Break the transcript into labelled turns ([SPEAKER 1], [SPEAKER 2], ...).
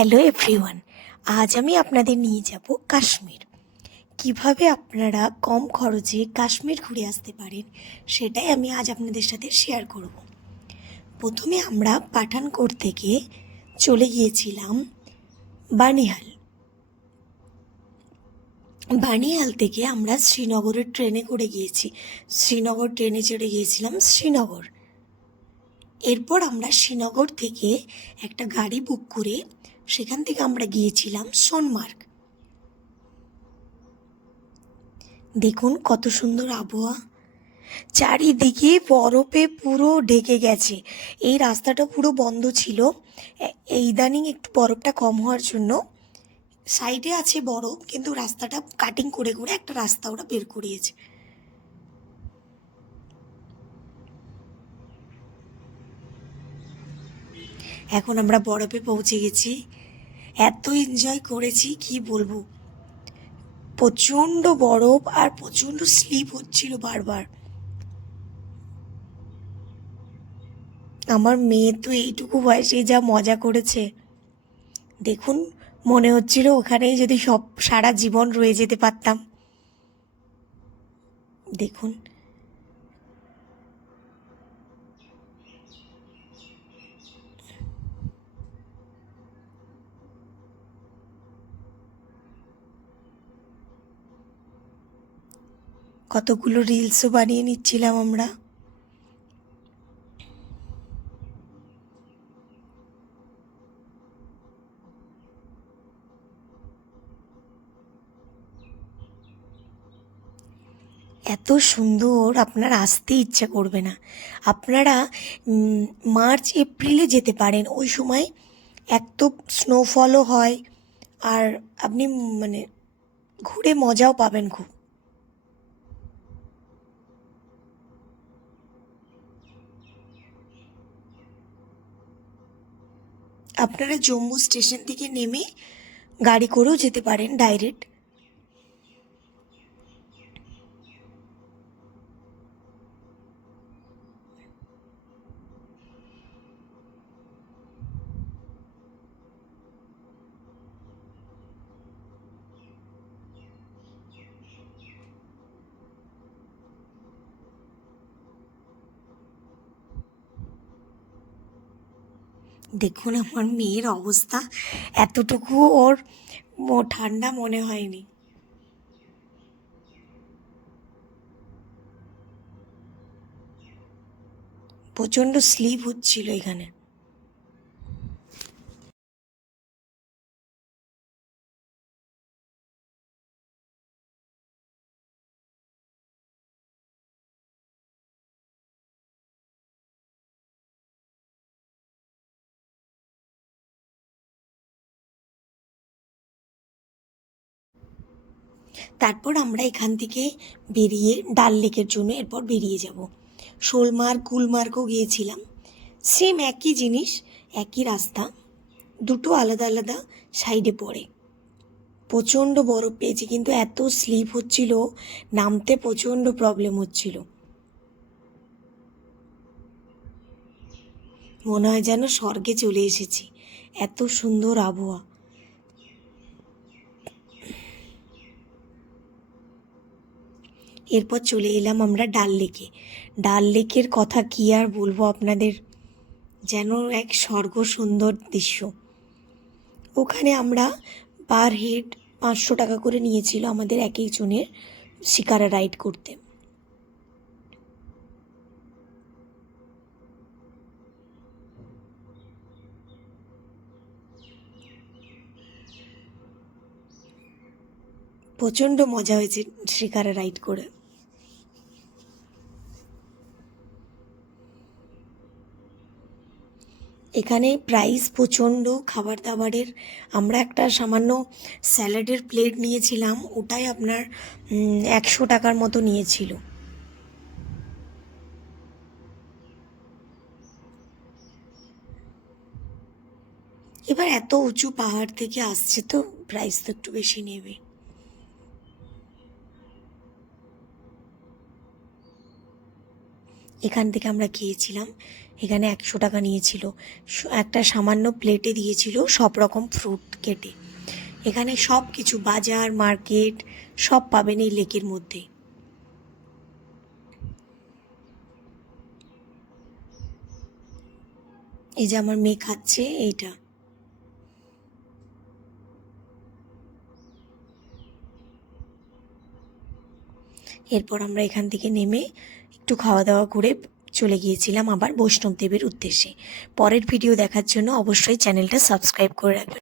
[SPEAKER 1] Hello everyone আজ আমি আপনাদের নিয়ে যাব কাশ্মীর। কীভাবে আপনারা কম খরচে কাশ্মীর ঘুরে আসতে পারেন, সেটাই আমি আজ আপনাদের সাথে শেয়ার করব। প্রথমে আমরা পাঠানকোট থেকে চলে গিয়েছিলাম বানিহাল। বানিহাল থেকে আমরা শ্রীনগরের ট্রেনে করে গিয়েছি। শ্রীনগর ট্রেনে চড়ে গিয়েছিলাম শ্রীনগর। এরপর আমরা শ্রীনগর থেকে একটা গাড়ি বুক করে সেখান থেকে আমরা গিয়েছিলাম সোনমার্গ। দেখুন কত সুন্দর আবহাওয়া। চারিদিকে বরফে পুরো ঢেকে গেছে। এই রাস্তাটা পুরো বন্ধ ছিল। ইদানিং একটু বরফটা কম হওয়ার জন্য সাইডে আছে বরফ, কিন্তু রাস্তাটা কাটিং করে করে একটা রাস্তা ওরা বের করিয়েছে। এখন আমরা বরফে পৌঁছে গেছি। এত এনজয় করেছি, কি বলব? প্রচণ্ড বরফ আর প্রচণ্ড স্লিপ হচ্ছিল বারবার। আমার মেয়ে তো এইটুকু বয়সে যা মজা করেছে। দেখুন, মনে হচ্ছিল ওখানেই যদি সব সারা জীবন রয়ে যেতে পারতাম। দেখুন কতগুলো রিলসও বানিয়ে নিচ্ছিলাম আমরা। এত সুন্দর, আপনার আসতে ইচ্ছা করবে না। আপনারা মার্চ, এপ্রিলে যেতে পারেন। ওই সময় এক তো স্নোফলও হয়, আর আপনি মানে ঘুরে মজাও পাবেন খুব। আপনারা জম্মু স্টেশন থেকে নেমে গাড়ি করেও যেতে পারেন ডাইরেক্ট। দেখুন আমার মেয়ের অবস্থা। এতটুকু ওর ঠান্ডা মনে হয়নি। প্রচণ্ড স্লিপ হচ্ছিল এখানে। তারপর আমরা এখান থেকে বেরিয়ে ডাল লেকের জন্য এরপর বেরিয়ে যাব। শোলমার্গ গুলমার্গও গিয়েছিলাম। সেম একই জিনিস, একই রাস্তা, দুটো আলাদা আলাদা সাইডে পড়ে। প্রচণ্ড বরফ পেয়েছি, কিন্তু এত স্লিপ হচ্ছিল, নামতে প্রচণ্ড প্রবলেম হচ্ছিল। মনে হয় যেন স্বর্গে চলে এসেছি। এত সুন্দর আবহাওয়া। এরপর চলে এলাম আমরা ডাল লেকে। ডাল লেকের কথা কি আর বলব আপনাদের? যেন এক স্বর্গ সুন্দর দৃশ্য। ওখানে আমরা পার হেড পাঁচশো টাকা করে নিয়েছিল আমাদের এক একজনের শিকারা রাইড করতে। প্রচণ্ড মজা হয়েছে শিকারা রাইড করে। এখানে প্রাইস প্রচণ্ড খাবার দাবারের আমরা একটা সামান্য স্যালাডের প্লেট নিয়েছিলাম, ওটাই আপনার একশো টাকার মতো নিয়েছিল। এবার এত উঁচু পাহাড় থেকে আসছে তো প্রাইস তো একটু বেশি নেবে। এখান থেকে আমরা খেয়েছিলাম। এখানে একশো টাকা নিয়েছিল। একটা সামান্য প্লেটে দিয়েছিল সব রকম ফ্রুট কেটে। এখানে সব কিছু, বাজার মার্কেট সব পাবেন এই লেকের মধ্যে। এই যে আমার মেয়ে খাচ্ছে, এইটা। এরপর আমরা এখান থেকে নেমে একটু খাওয়া দাওয়া করে চলে গিয়েছিলাম আবার বৈষ্ণবদেবের উদ্দেশ্যে। পরের ভিডিও দেখার জন্য অবশ্যই চ্যানেলটা সাবস্ক্রাইব করে রাখবেন।